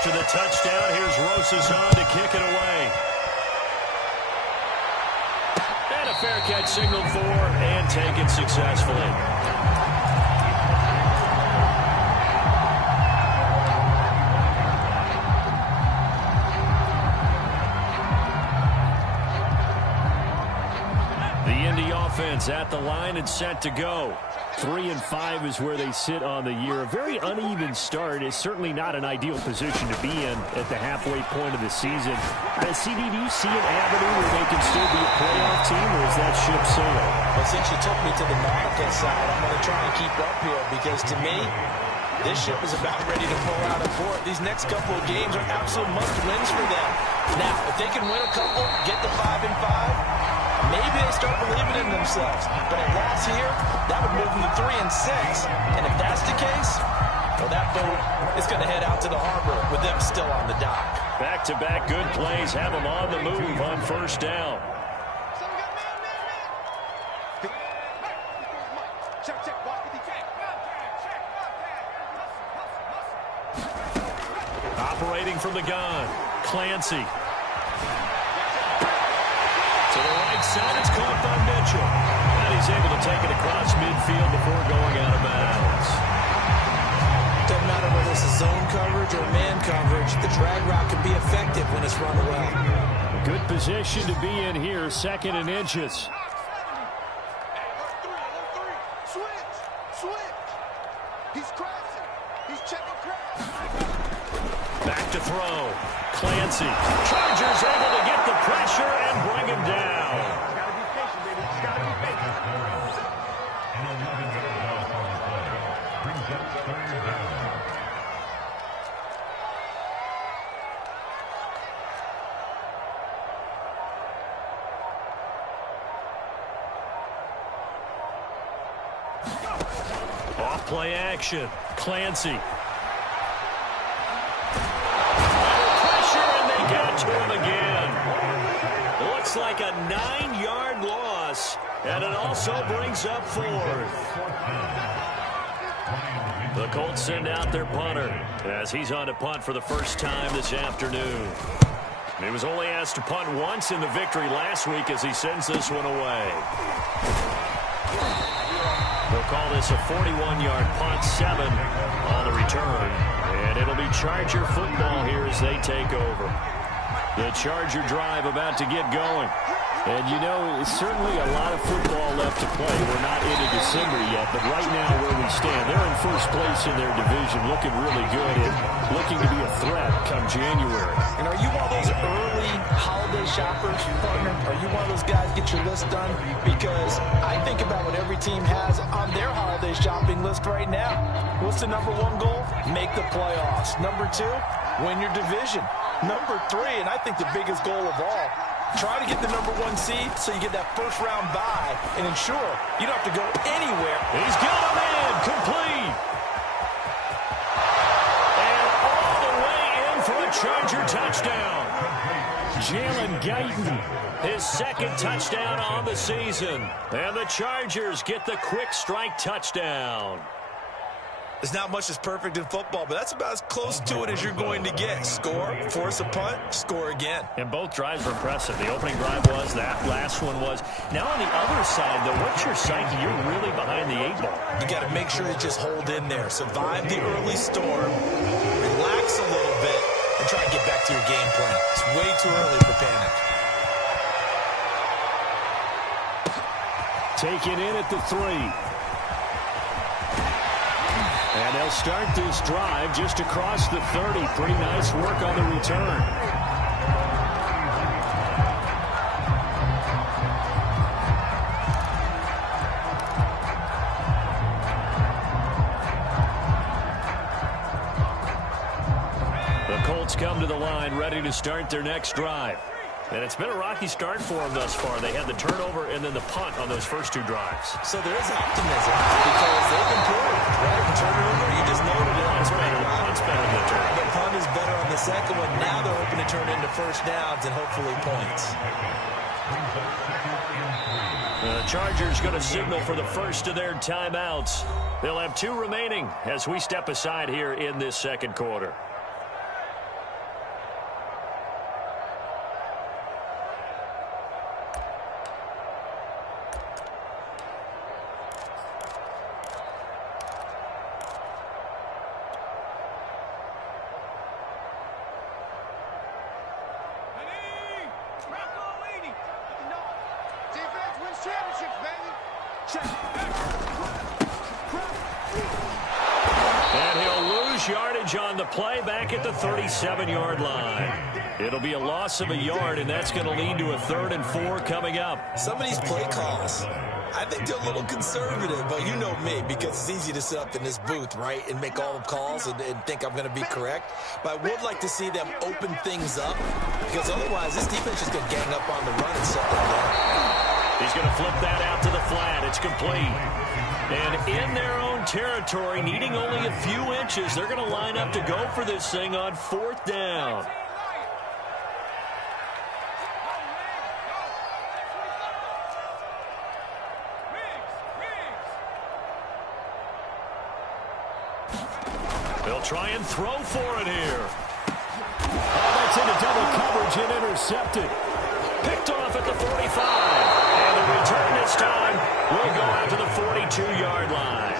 After the touchdown, here's Rosazon to kick it away. And a fair catch signaled for and taken successfully. The Indy offense at the line and set to go. 3-5 is where they sit on the year. A very uneven start is certainly not an ideal position to be in at the halfway point of the season. CD, do you see an avenue where they can still be a playoff team, or is that ship sailing? Well, since you took me to the nautical side, I'm going to try and keep up here because to me, this ship is about ready to pull out of port. These next couple of games are absolute must-wins for them. Now, if they can win a couple, get to 5-5, maybe they start believing in themselves. But a loss here, that would move them to 3-6. And if that's the case, well, that boat is going to head out to the harbor with them still on the dock. Back-to-back good plays have them on the move on first down. Operating from the gun, Clancy. To the right side, it's caught by Mitchell. And he's able to take it across midfield before going out of bounds. Doesn't matter whether it's zone coverage or man coverage, the drag route can be effective when it's run well. Good position to be in here, 2nd and inches. Back to throw. Clancy. Chargers able to get the pressure and bring him down. Off play action. Clancy. To him again. Looks like a 9-yard loss, and it also brings up 4th. The Colts send out their punter as he's on to punt for the first time this afternoon. He was only asked to punt once in the victory last week as he sends this one away. They'll call this a 41-yard punt, 7 on the return, and it'll be Charger football here as they take over. The Charger drive about to get going. And, you know, it's certainly a lot of football left to play. We're not into December yet, but right now where we stand, they're in first place in their division, looking really good and looking to be a threat come January. And are you one of those early holiday shoppers, partner? Are you one of those guys get your list done? Because I think about what every team has on their holiday shopping list right now. What's the number 1 goal? Make the playoffs. Number 2, win your division. Number 3, and I think the biggest goal of all, try to get the number 1 seed so you get that first-round bye and ensure you don't have to go anywhere. He's got a man complete. And all the way in for a Charger touchdown. Jalen Guyton, his 2nd touchdown on the season. And the Chargers get the quick strike touchdown. There's not much that's perfect in football, but that's about as close to it as you're going to get. Score, force a punt, score again. And both drives were impressive. The opening drive was, that last one was. Now on the other side, though, what's your psyche? You're really behind the 8 ball. You got to make sure you just hold in there. Survive the early storm, relax a little bit, and try to get back to your game plan. It's way too early for panic. Taken in at the 3. And they'll start this drive just across the 30. Pretty nice work on the return. The Colts come to the line, ready to start their next drive. And it's been a rocky start for them thus far. They had the turnover and then the punt on those first 2 drives. So there is optimism because they've improved. Right? The turnover, you just noted it. Punt's better than the turnover. The punt is better on the second one. Now they're hoping to turn into first downs and hopefully points. The Chargers going to signal for the first of their timeouts. They'll have 2 remaining as we step aside here in this second quarter. And he'll lose yardage on the play back at the 37-yard line. It'll be a loss of a yard, and that's going to lead to a 3rd and 4 coming up. Some of these play calls, I think they're a little conservative, but you know me, because it's easy to sit up in this booth, right, and make all the calls and think I'm going to be correct. But I would like to see them open things up, because otherwise this defense is going to gang up on the run and set them down. He's going to flip that out to the flat. It's complete. And in their own territory, needing only a few inches, they're going to line up to go for this thing on 4th down. They'll try and throw for it here. Oh, that's into double coverage and intercepted. Picked off at the 45. And the return this time will go out to the 42-yard line.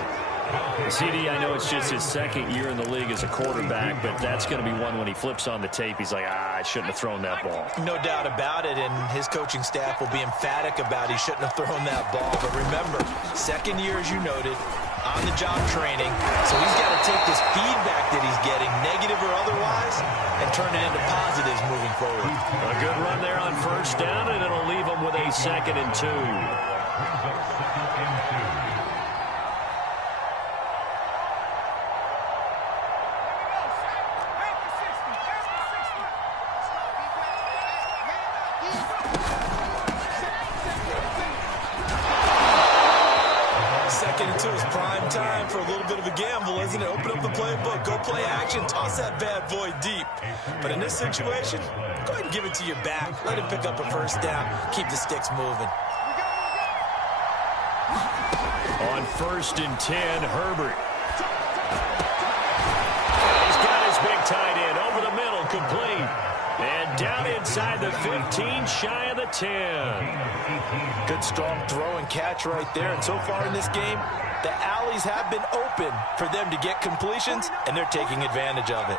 CD, I know it's just his 2nd year in the league as a quarterback, but that's going to be one when he flips on the tape. He's like, I shouldn't have thrown that ball. No doubt about it, and his coaching staff will be emphatic about he shouldn't have thrown that ball. But remember, 2nd year, as you noted, on-the-job training, so he's got to take this feedback that he's getting, negative or otherwise, and turn it into positives moving forward. A good run there on 1st down, and it'll leave him with a 2nd and 2. For a little bit of a gamble, isn't it? Open up the playbook, go play action, toss that bad boy deep. But in this situation, go ahead and give it to your back. Let him pick up a 1st down, keep the sticks moving. On 1st and 10, Herbert. He's got his big tight end over the middle, complete. And down inside the 15, shy of the 10. Good strong throw and catch right there. And so far in this game, the alleys have been open for them to get completions, and they're taking advantage of it.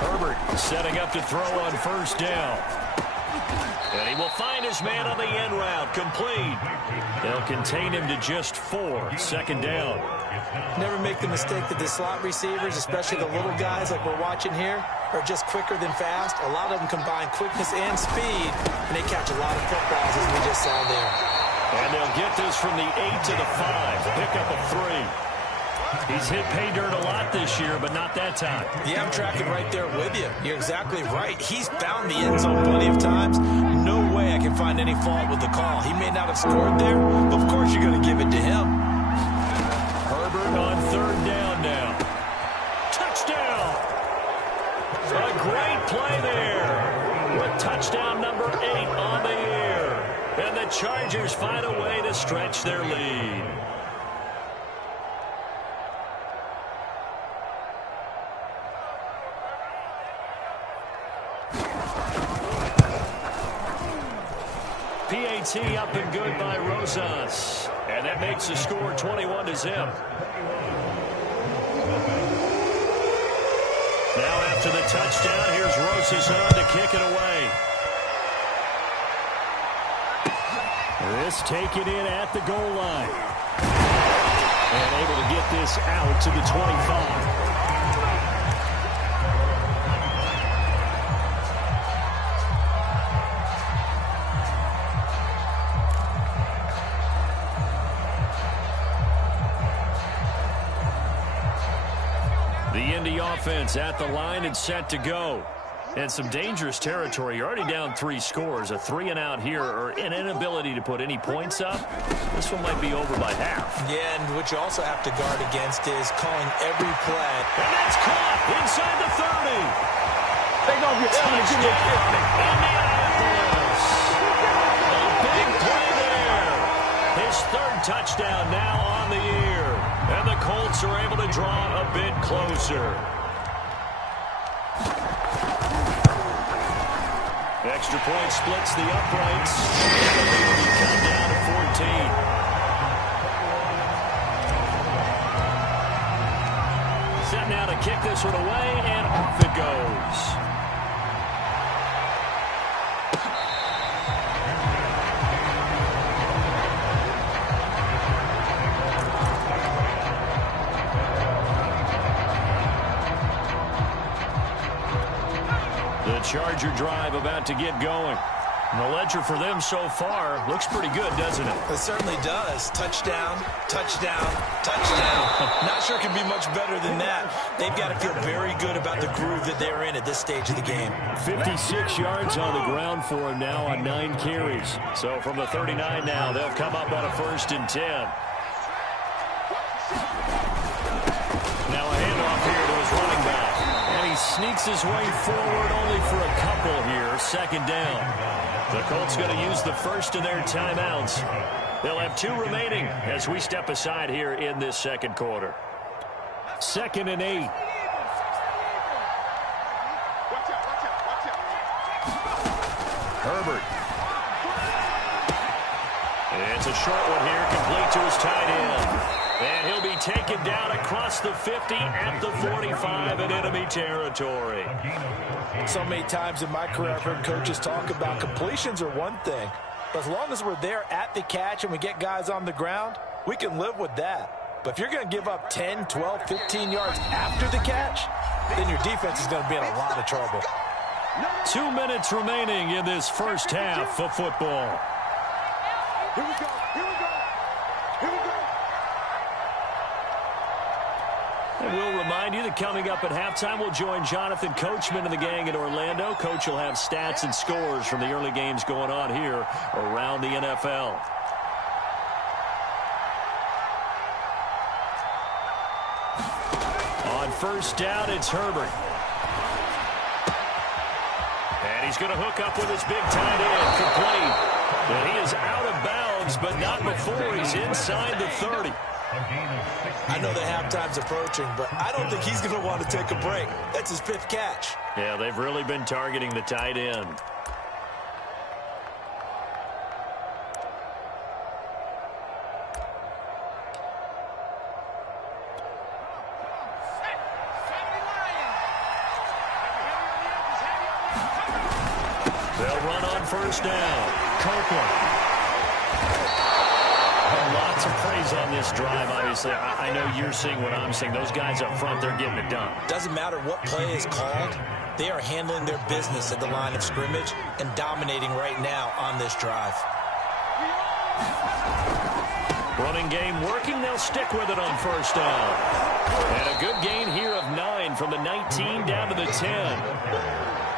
Herbert setting up to throw on 1st down. And he will find his man on the end route, complete. They'll contain him to just 4, 2nd down. Never make the mistake that the slot receivers, especially the little guys like we're watching here, are just quicker than fast. A lot of them combine quickness and speed, and they catch a lot of footballs, as we just saw there. And they'll get this from the 8 to the 5. Pick up a 3. He's hit pay dirt a lot this year, but not that time. Yeah, I'm tracking right there with you. You're exactly right. He's found the end zone plenty of times. No way I can find any fault with the call. He may not have scored there, but of course you're going to give it to him. Herbert on 3rd down now. Touchdown! A great play there. With touchdown number 8 on the year. And the Chargers find a way to stretch their lead. PAT up and good by Rosas. And that makes the score 21-0. Now after the touchdown, here's Rosas on to kick it away. This taken in at the goal line. And able to get this out to the 25. The Indy offense at the line and set to go. And some dangerous territory. You're already down 3 scores. A 3-and-out here, or an inability to put any points up. This one might be over by half. Yeah, and what you also have to guard against is calling every play. And that's caught inside the 30. Take off your helmet and give me a kick. Indianapolis. A big play there. His 3rd touchdown now on the year. And the Colts are able to draw a bit closer. Extra point splits the uprights. And the lead will come down to 14. Set now to kick this one away, and off it goes. Charger drive about to get going. And the ledger for them so far looks pretty good, doesn't it? It certainly does. Touchdown, touchdown, touchdown. Not sure it can be much better than that. They've got to feel very good about the groove that they're in at this stage of the game. 56 yards on the ground for him now on 9 carries. So from the 39 now, they'll come up on a 1st and 10. Now a handoff here to his running back. And he sneaks his way forward only for a couple here. 2nd down. The Colts going to use the first of their timeouts. They'll have 2 remaining as we step aside here in this 2nd quarter. 2nd and 8. Herbert. It's a short one here, complete to his tight end. And he'll be taken down across the 50 at the 45 in enemy territory. So many times in my career I've heard coaches talk about completions are one thing. But as long as we're there at the catch and we get guys on the ground, we can live with that. But if you're going to give up 10, 12, 15 yards after the catch, then your defense is going to be in a lot of trouble. 2 minutes remaining in this first half of football. Here we go. Here we go. Here we go. And we'll remind you that coming up at halftime, we'll join Jonathan Coachman and the gang in Orlando. Coach will have stats and scores from the early games going on here around the NFL. On 1st down, it's Herbert. And he's going to hook up with his big tight end, complete. And he is out of bounds, but not before he's inside the 30. I know that halftime's approaching, but I don't think he's going to want to take a break. That's his 5th catch. Yeah, they've really been targeting the tight end. They'll run on 1st down. Copeland. Lots of praise on this drive, obviously. I know you're seeing what I'm seeing. Those guys up front, they're getting it done. Doesn't matter what play is called. They are handling their business at the line of scrimmage and dominating right now on this drive. Running game working. They'll stick with it on 1st down. And a good gain here of 9 from the 19 down to the 10.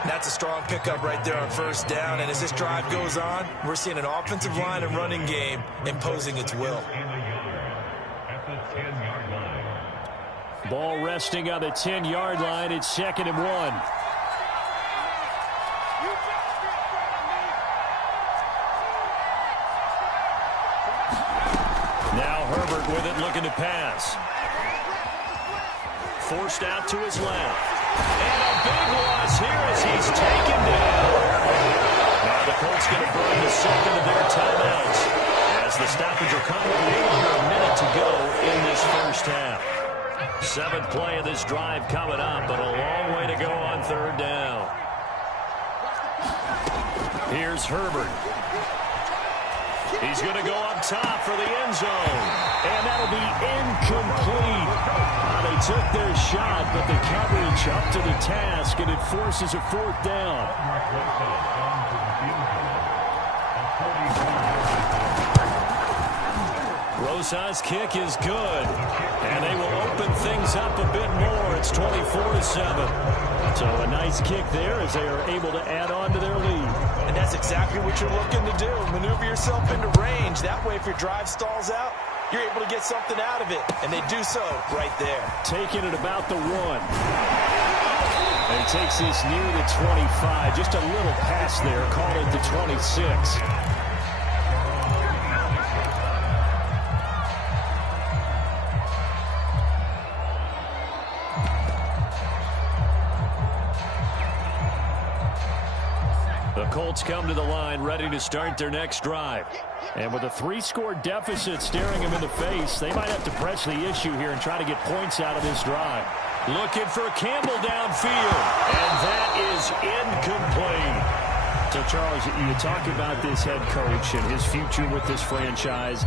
That's a strong pickup right there on 1st down. And as this drive goes on, we're seeing an offensive line and running game imposing its will. Ball resting on the 10-yard line. It's 2nd and 1. Now Herbert with it, looking to pass. Forced out to his left. And a big loss here as he's taken down. Now the Colts going to burn the 2nd of their timeouts as the stoppage will come with under a minute to go in this first half. 7th play of this drive coming up, but a long way to go on 3rd down. Here's Herbert. He's going to go up top for the end zone. And that'll be incomplete. They took their shot, but the coverage up to the task, and it forces a 4th down. Rosas' kick is good. And they will open things up a bit more. It's 24-7. So a nice kick there as they are able to add on to their lead. And that's exactly what you're looking to do. Maneuver yourself into range. That way, if your drive stalls out, you're able to get something out of it. And they do so right there. Taking it about the 1. And he takes this near the 25. Just a little pass there. Call it the 26. The Colts come to the line ready to start their next drive. And with a 3-score deficit staring them in the face, they might have to press the issue here and try to get points out of this drive. Looking for Campbell downfield. And that is incomplete. So, Charles, you talk about this head coach and his future with this franchise.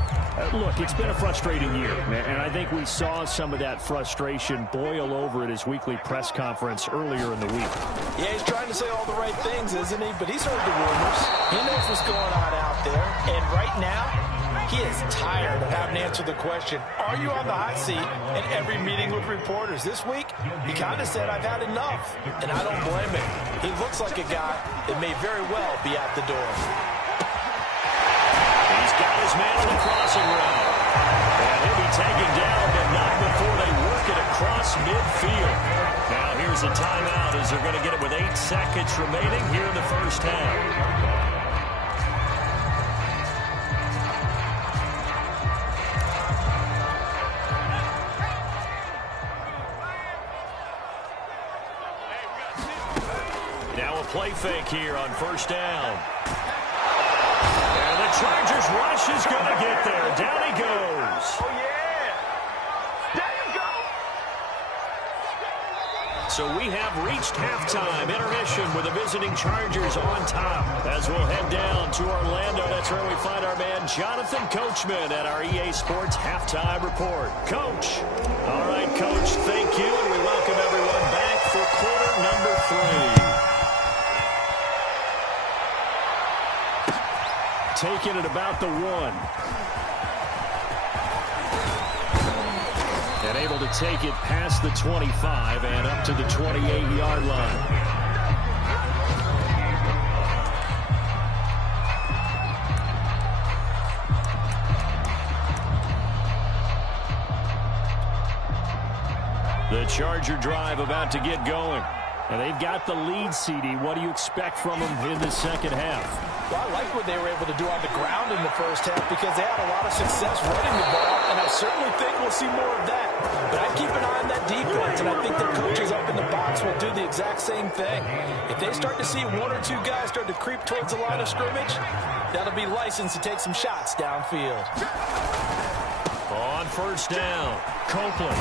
Look, it's been a frustrating year, and I think we saw some of that frustration boil over at his weekly press conference earlier in the week. Yeah, he's trying to say all the right things, isn't he? But he's heard the rumors. He knows what's going on out there. And right now, he is tired of having to answer the question, are you on the hot seat in every meeting with reporters? This week, he kind of said, I've had enough. And I don't blame him. He looks like a guy that may very well be out the door. He's got his man on the crossing route. And he'll be taken down, but not before they work it across midfield. Now here's a timeout as they're going to get it with 8 seconds remaining here in the first half. Play fake here on first down. And the Chargers rush is going to get there. Down he goes. Oh, yeah. There you go. So we have reached halftime. Intermission with the visiting Chargers on top. As we'll head down to Orlando, that's where we find our man Jonathan Coachman at our EA Sports Halftime Report. Coach. All right, Coach, thank you. And we welcome everyone back for quarter number 3. Taking it about the 1. And able to take it past the 25 and up to the 28-yard line. The Charger drive about to get going. And they've got the lead, CD. What do you expect from them in the second half? Well, I like what they were able to do on the ground in the first half because they had a lot of success running the ball, and I certainly think we'll see more of that. But I keep an eye on that defense, and I think the coaches up in the box will do the exact same thing. If they start to see 1 or 2 guys start to creep towards the line of scrimmage, that'll be licensed to take some shots downfield. On first down, Copeland.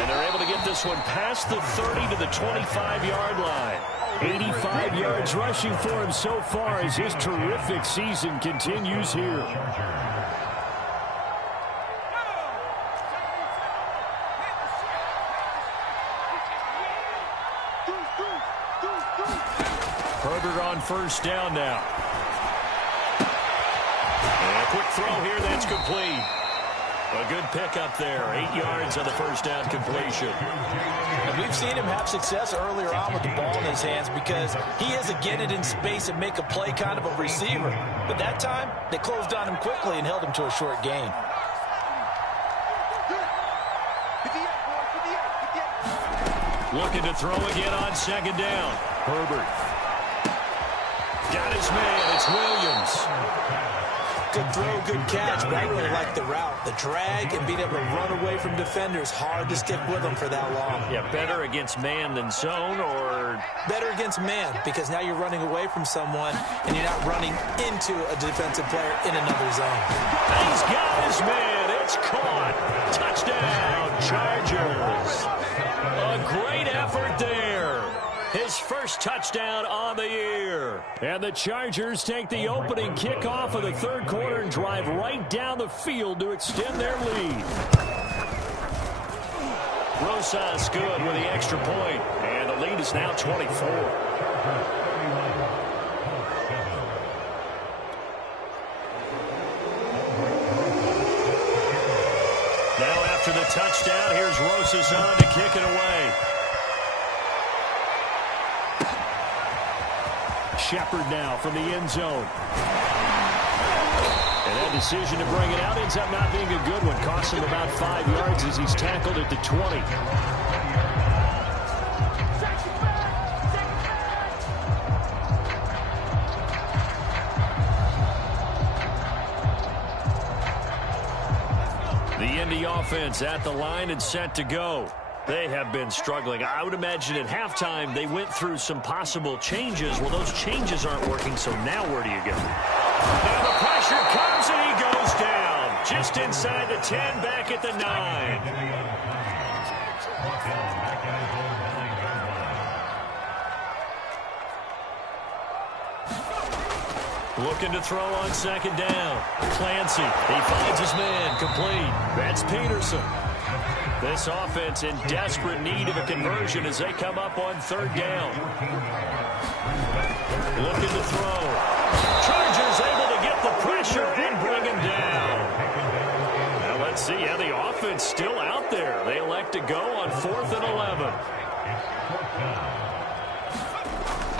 And they're able to get this one past the 30 to the 25-yard line. 85 yards rushing for him so far as his terrific season continues here. Herbert on first down now. And a quick throw here that's complete. A good pickup there. 8 yards on the first down completion. And we've seen him have success earlier on with the ball in his hands because he is a get it in space and make a play kind of a receiver. But that time, they closed on him quickly and held him to a short gain. Looking to throw again on second down. Herbert. Got his man. It's Williams. Good throw, good catch, but I really like the route. The drag and being able to run away from defenders, hard to stick with them for that long. Yeah, better against man than zone, or? Better against man, because now you're running away from someone and you're not running into a defensive player in another zone. He's got his man. It's caught. Touchdown, Chargers. A great effort there. His first touchdown on the year. And the Chargers take the opening kickoff of the third quarter and drive right down the field to extend their lead. Rosas good with the extra point, and the lead is now 24. Now after the touchdown, here's Rosas on to kick it away. Shepard now from the end zone. And that decision to bring it out ends up not being a good one. Costs him about 5 yards as he's tackled at the 20. The Indy offense at the line and set to go. They have been struggling. I would imagine at halftime they went through some possible changes. Well, those changes aren't working, so now where do you go? Now the pressure comes and he goes down. Just inside the 10, back at the 9. Looking to throw on second down. Clancy, he finds his man, complete. That's Peterson. This offense in desperate need of a conversion as they come up on third down. Looking to throw. Chargers able to get the pressure and bring him down. Now let's see how the offense still out there. They elect to go on 4th and 11.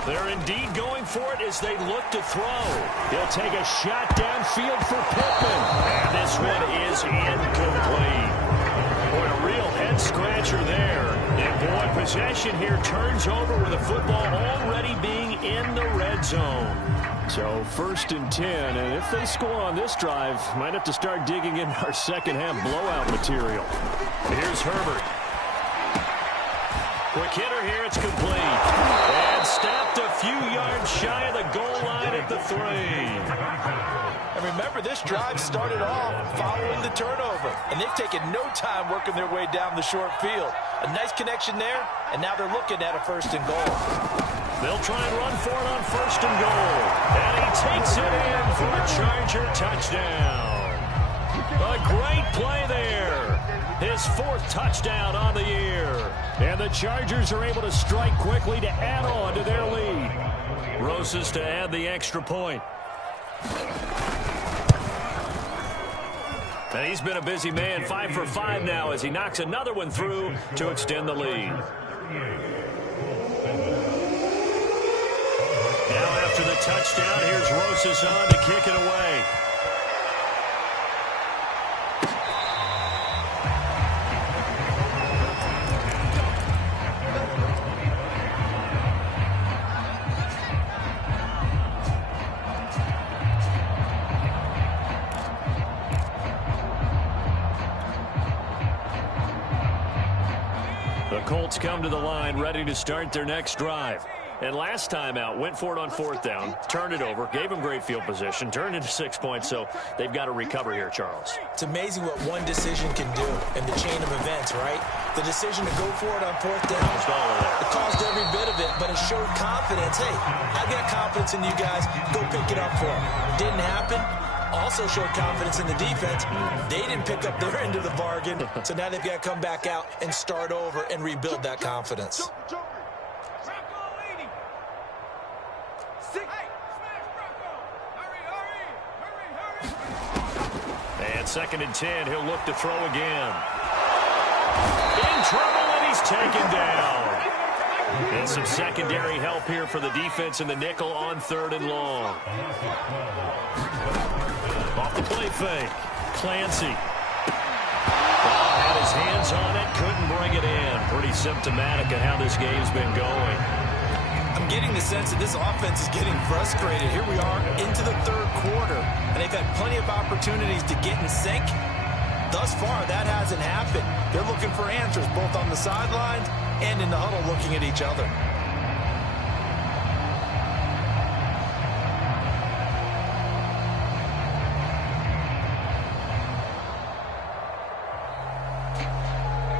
They're indeed going for it as they look to throw. He'll take a shot downfield for Pittman. And this one is incomplete. Boy, a real head-scratcher there. And, boy, possession here turns over with the football already being in the red zone. So 1st and 10, and if they score on this drive, might have to start digging in our second-half blowout material. Here's Herbert. Quick hitter here, it's complete. And stopped a few yards shy of the goal line at the 3. And remember, this drive started off following the turnover. And they've taken no time working their way down the short field. A nice connection there, and now they're looking at a 1st and goal. They'll try and run for it on 1st and goal. And he takes it in for a Charger touchdown. A great play there. His 4th touchdown on the year. And the Chargers are able to strike quickly to add on to their lead. Rosas to add the extra point. And he's been a busy man, 5 for 5 now as he knocks another one through to extend the lead. Now after the touchdown, here's Rosas on to kick it away. The Colts come to the line ready to start their next drive. And last time out, went for it on 4th down, turned it over, gave them great field position, turned into 6 points, so they've got to recover here, Charles. It's amazing what one decision can do in the chain of events, right? The decision to go for it on 4th down, it caused every bit of it, but it showed confidence. Hey, I've got confidence in you guys. Go pick it up for them. Didn't happen. Also showed confidence in the defense. They didn't pick up their end of the bargain, so now they've got to come back out and start over and rebuild that confidence. And 2nd and 10, he'll look to throw again. In trouble, and he's taken down. And some secondary help here for the defense in the nickel on 3rd and long. Off the play fake. Clancy. Had his hands on it, couldn't bring it in. Pretty symptomatic of how this game's been going. I'm getting the sense that this offense is getting frustrated. Here we are into the 3rd quarter, and they've had plenty of opportunities to get in sync. Thus far, that hasn't happened. They're looking for answers both on the sidelines and in the huddle looking at each other.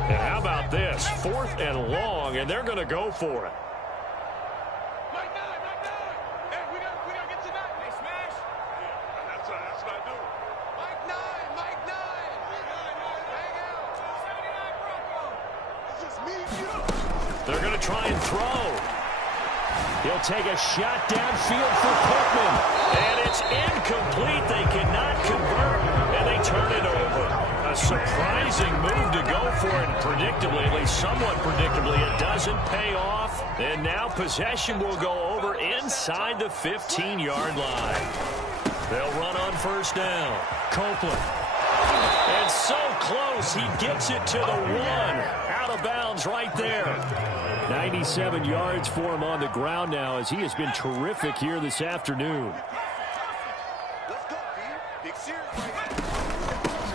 And how about this? 4th and long, and they're going to go for it. They're going to try and throw. He'll take a shot downfield for Pittman. And it's incomplete. They cannot convert, and they turn it over. A surprising move to go for it. Predictably, at least somewhat predictably, it doesn't pay off. And now possession will go over inside the 15-yard line. They'll run on 1st down. Copeland. And so close, he gets it to the 1. Out of bounds right there. 97 yards for him on the ground now as he has been terrific here this afternoon.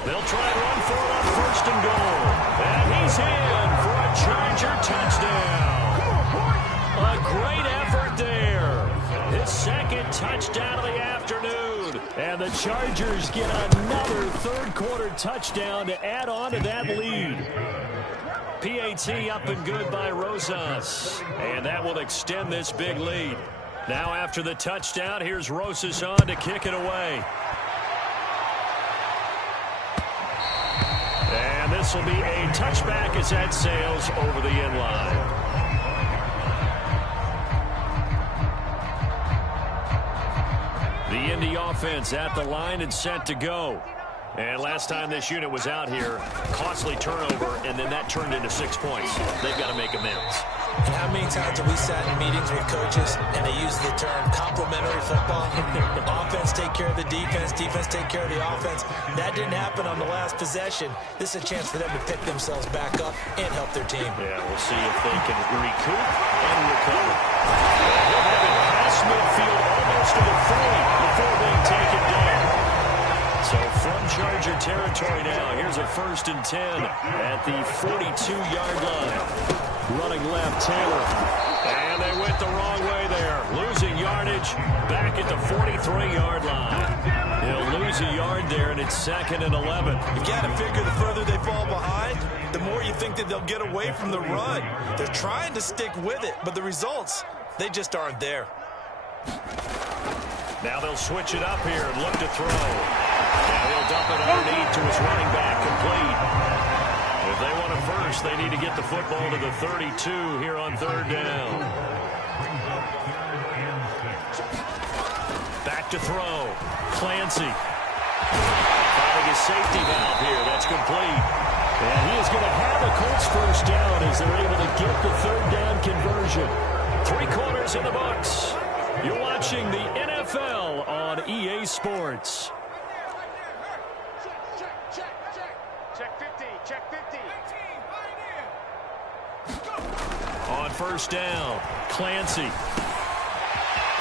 They'll try and run for it on 1st and goal. And he's in for a Charger touchdown. A great effort there. His 2nd touchdown of the afternoon. And the Chargers get another 3rd quarter touchdown to add on to that lead. PAT up and good by Rosas. And that will extend this big lead. Now after the touchdown, here's Rosas on to kick it away. And this will be a touchback as that sails over the end line. The Indy offense at the line and set to go. And last time this unit was out here, costly turnover, and then that turned into 6 points. They've got to make amends. And how many times have we sat in meetings with coaches and they use the term complementary football? Offense take care of the defense, defense take care of the offense. That didn't happen on the last possession. This is a chance for them to pick themselves back up and help their team. Yeah, we'll see if they can recoup and recover. They'll have it past midfield almost to the 40 before being taken down. So from Charger territory now, here's a 1st and 10 at the 42-yard line. Running left, Taylor. And they went the wrong way there. Losing yardage back at the 43-yard line. He'll lose a yard there, and it's 2nd and 11. You've got to figure the further they fall behind, the more you think that they'll get away from the run. They're trying to stick with it, but the results, they just aren't there. Now they'll switch it up here and look to throw. Now he'll dump it underneath to his running back, complete. If they want a first, they need to get the football to the 32 here on 3rd down. Back to throw. Clancy. Finding his safety valve here. That's complete. And he is going to have a Colts first down as they're able to get the 3rd down conversion. 3 quarters in the books. You're watching the NFL on EA Sports. On 1st down, Clancy.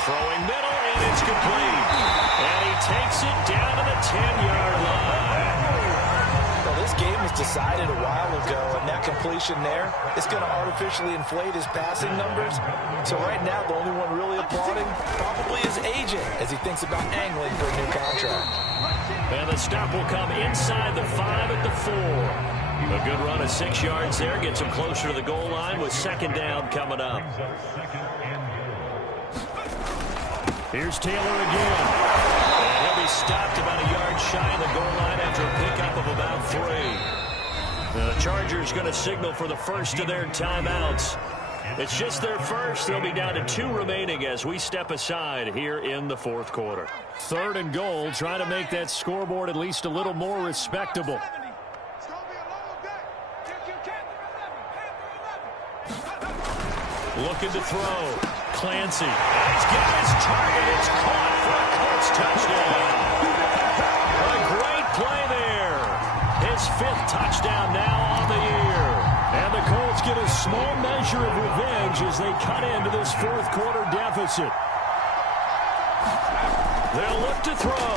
Throwing middle, and it's complete. And he takes it down to the 10-yard line. Well, this game was decided a while ago, and that completion there is going to artificially inflate his passing numbers. So right now, the only one really applauding probably his agent as he thinks about angling for a new contract. And the stop will come inside the 5 at the 4. A good run of 6 yards there. Gets him closer to the goal line with 2nd down coming up. Here's Taylor again. And he'll be stopped about a yard shy of the goal line after a pickup of about 3. The Chargers going to signal for the first of their timeouts. It's just their first. They'll be down to 2 remaining as we step aside here in the 4th quarter. 3rd and goal. Try to make that scoreboard at least a little more respectable. Looking to throw. Clancy. He's got his target. It's caught for a Colts touchdown. A great play there. His 5th touchdown now on the year. And the Colts get a small measure of revenge as they cut into this 4th quarter deficit. They'll look to throw.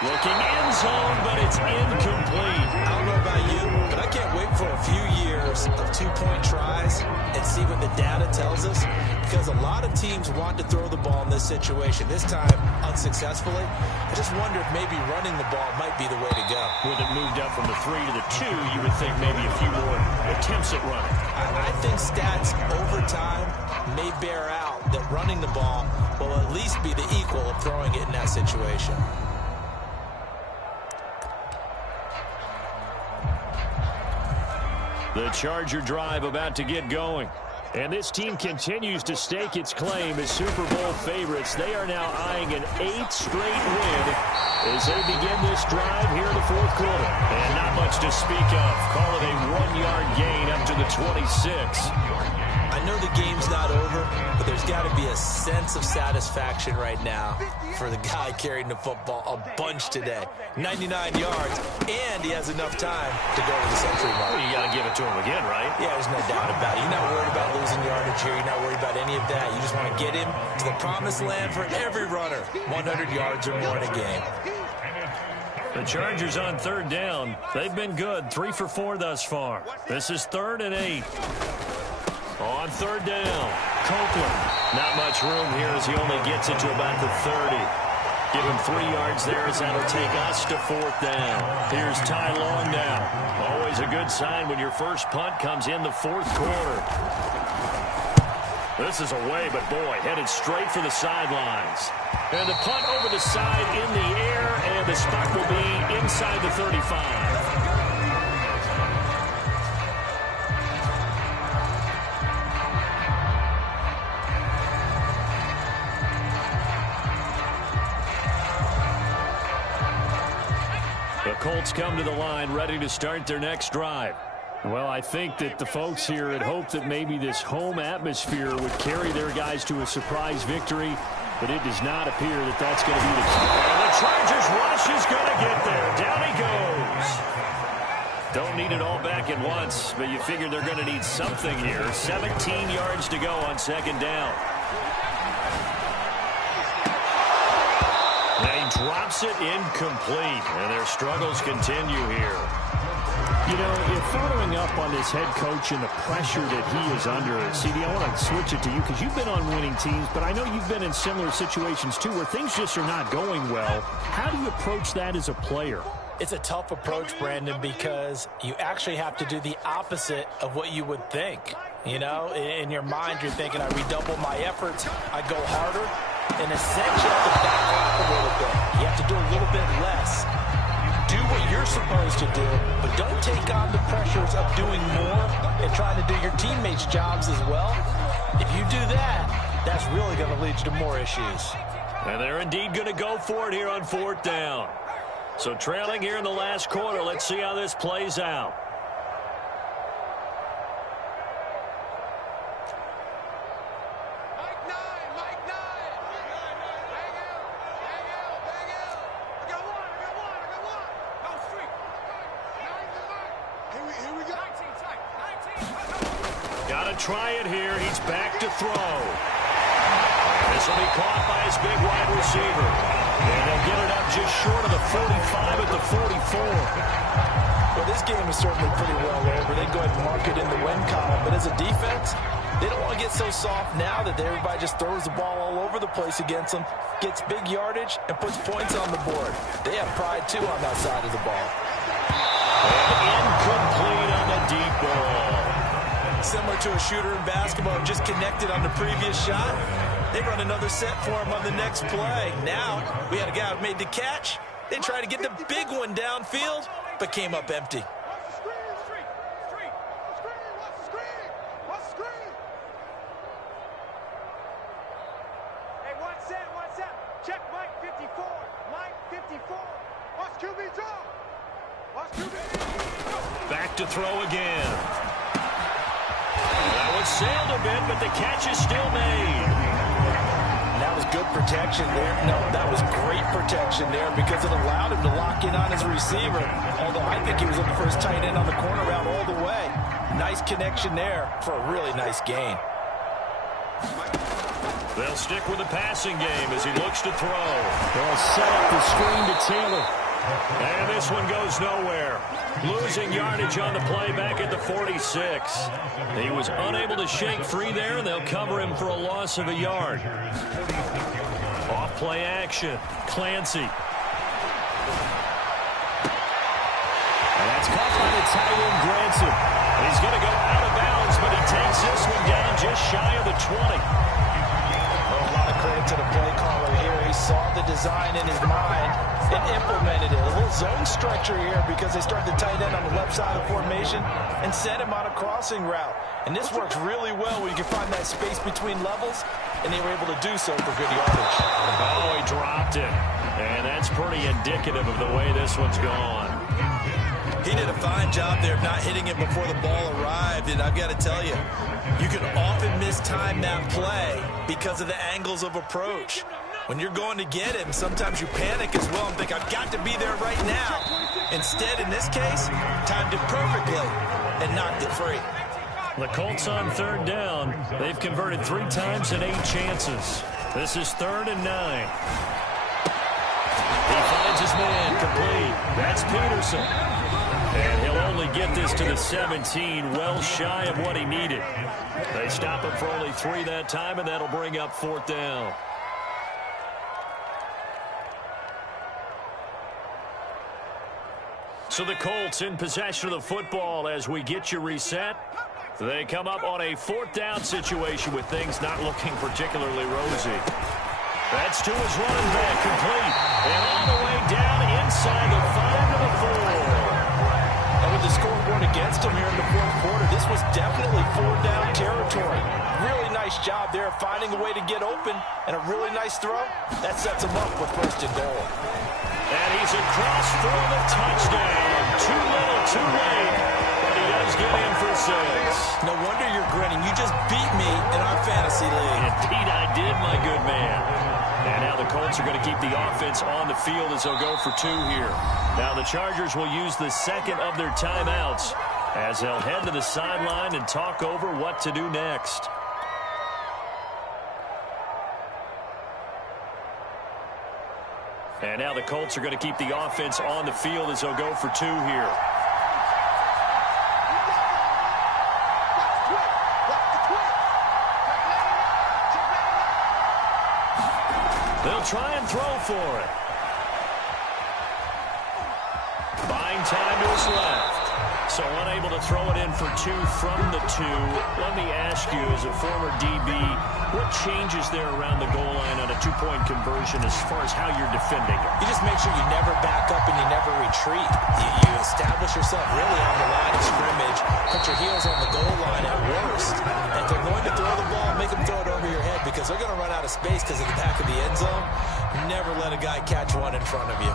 Looking end zone, but it's incomplete. I don't know about you, but I can't wait for a few years of 2-point tries and see what the data tells us, because a lot of teams want to throw the ball in this situation. This time, unsuccessfully. I just wonder if maybe running the ball might be the way to go. With it moved up from the 3 to the 2, you would think maybe a few more attempts at running. I think stats over time may bear out that running the ball will at least be the equal of throwing it in that situation. The Charger drive about to get going. And this team continues to stake its claim as Super Bowl favorites. They are now eyeing an 8th straight win as they begin this drive here in the 4th quarter. And not much to speak of. Call it a 1-yard gain up to the 26. I know the game's not over, but there's got to be a sense of satisfaction right now for the guy carrying the football a bunch today. 99 yards, and he has enough time to go to the century mark. Well, you got to give it to him again, right? Yeah, there's no doubt about it. You're not worried about losing yardage here. You're not worried about any of that. You just want to get him to the promised land for every runner. 100 yards or more in a game. The Chargers on 3rd down. They've been good. 3 for 4 thus far. This is 3rd and 8. On 3rd down, Copeland. Not much room here as he only gets it to about the 30. Give him 3 yards there as that'll take us to 4th down. Here's Ty Long now. Always a good sign when your first punt comes in the 4th quarter. This is away, but boy, headed straight for the sidelines. And the punt over the side in the air, and the spot will be inside the 35. The Colts come to the line ready to start their next drive. Well, I think that the folks here had hoped that maybe this home atmosphere would carry their guys to a surprise victory, but it does not appear that that's going to be the case. And the Chargers rush is going to get there. Down he goes. Don't need it all back at once, but you figure they're going to need something here. 17 yards to go on second down. Now he drops it incomplete, and their struggles continue here. You know, if following up on this head coach and the pressure that he is under, CD, I want to switch it to you because you've been on winning teams, but I know you've been in similar situations too where things just are not going well. How do you approach that as a player? It's a tough approach, Brandon, because you actually have to do the opposite of what you would think. You know, in your mind, you're thinking, I redouble my efforts, I go harder. In a sense, you have to back off a little bit. You have to do a little bit less. Do what you're supposed to do, but don't take on the pressures of doing more and trying to do your teammates' jobs as well. If you do that, that's really going to lead you to more issues. And they're indeed going to go for it here on fourth down. So trailing here in the last quarter, let's see how this plays out. Try it here. He's back to throw. And this will be caught by his big wide receiver. And they'll get it up just short of the 45 at the 44. Well, this game is certainly pretty well over. They go ahead and mark it in the win column. But as a defense, they don't want to get so soft now that everybody just throws the ball all over the place against them, gets big yardage, and puts points on the board. They have pride, too, on that side of the ball. And incomplete on the deep ball. Similar to a shooter in basketball, just connected on the previous shot. They run another set for him on the next play. Now, we had a guy who made the catch. They tried to get the big one downfield, but came up empty. Hey, one set. Check Mike 54. Mike 54. Watch QB draw. Watch QB. Back to throw again. That one sailed a bit, but the catch is still made. And that was good protection there. No, that was great protection there because it allowed him to lock in on his receiver. Although I think he was looking for his tight end on the corner route all the way. Nice connection there for a really nice gain. They'll stick with the passing game as he looks to throw. They'll set up the screen to Taylor. And this one goes nowhere. Losing yardage on the play back at the 46. He was unable to shake free there, and they'll cover him for a loss of a yard. Off play action. Clancy. And that's caught by the tight end, Granson. He's going to go out of bounds, but he takes this one down just shy of the 20. Well, a lot of credit to the play caller here. He saw the design in his mind and implemented it. A little zone structure here because they started the tight end on the left side of the formation and sent him on a crossing route. And this works really well where you can find that space between levels, and they were able to do so for good yardage. Oh, he dropped it. And that's pretty indicative of the way this one's gone. He did a fine job there of not hitting it before the ball arrived, and I've got to tell you, you can often mistime that play because of the angles of approach. When you're going to get him, sometimes you panic as well and think, I've got to be there right now. Instead, in this case, timed it perfectly and knocked it free. The Colts on third down. They've converted 3 times in 8 chances. This is 3rd and 9. He finds his man complete. That's Peterson. And he'll only get this to the 17, well shy of what he needed. They stop him for only 3 that time, and that'll bring up 4th down. So the Colts in possession of the football as we get you reset. They come up on a 4th down situation with things not looking particularly rosy. That's to his running back, complete. And all the way down inside the 5 to the 4. And with the scoreboard against him here in the 4th quarter, this was definitely 4-down territory. Really nice job there finding a way to get open, and a really nice throw. That sets him up with 1st and goal. And he's across for the touchdown. Too little, too late. But he does get in for 6. No wonder you're grinning. You just beat me in our fantasy league. Indeed I did, my good man. And now the Colts are going to keep the offense on the field as they'll go for 2 here. Now the Chargers will use the 2nd of their timeouts as they'll head to the sideline and talk over what to do next. And now the Colts are going to keep the offense on the field as they'll go for 2 here. They'll try and throw for it. Buying time to his left. So unable to throw it in for 2 from the 2. Let me ask you, as a former DB, what changes there around the goal line on a 2-point conversion as far as how you're defending it? You just make sure you never back up and you never retreat. You establish yourself really on the line of scrimmage, put your heels on the goal line at worst. And if they're going to throw the ball, make them throw it over your head because they're going to run out of space because of the back of the end zone. Never let a guy catch one in front of you.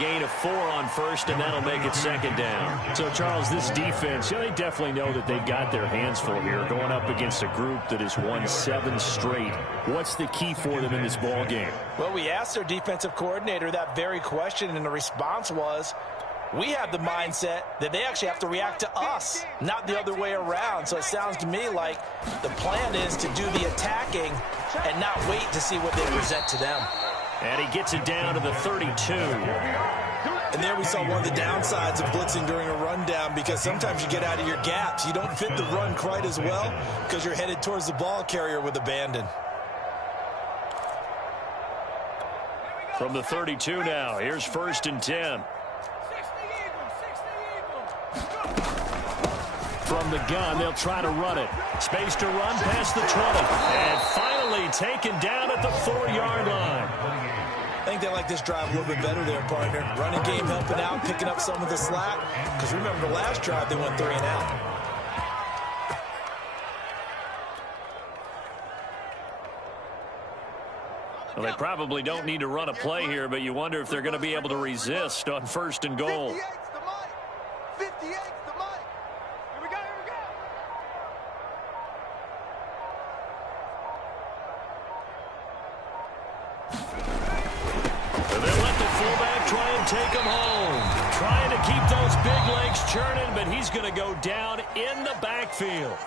Gain of 4 on 1st, and that'll make it 2nd down. So, Charles, this defense, they definitely know that they've got their hands full here, going up against a group that has won 7 straight. What's the key for them in this ball game? Well, we asked their defensive coordinator that very question, and the response was, we have the mindset that they actually have to react to us, not the other way around. So it sounds to me like the plan is to do the attacking and not wait to see what they present to them. And he gets it down to the 32. And there we saw one of the downsides of blitzing during a rundown, because sometimes you get out of your gaps. You don't fit the run quite as well because you're headed towards the ball carrier with abandon. From the 32 now, here's 1st and 10. From the gun, they'll try to run it. Space to run past the 20. And finally taken down at the 4-yard line. I think they like this drive a little bit better there, partner. Running game helping out, picking up some of the slack. Because remember, the last drive, they went 3 and out. Well, they probably don't need to run a play here, but you wonder if they're going to be able to resist on 1st and goal. 58's the mic. 58's the mic. Here we go, here we go. And they let the fullback try and take him home. Trying to keep those big legs churning, but he's going to go down in the backfield.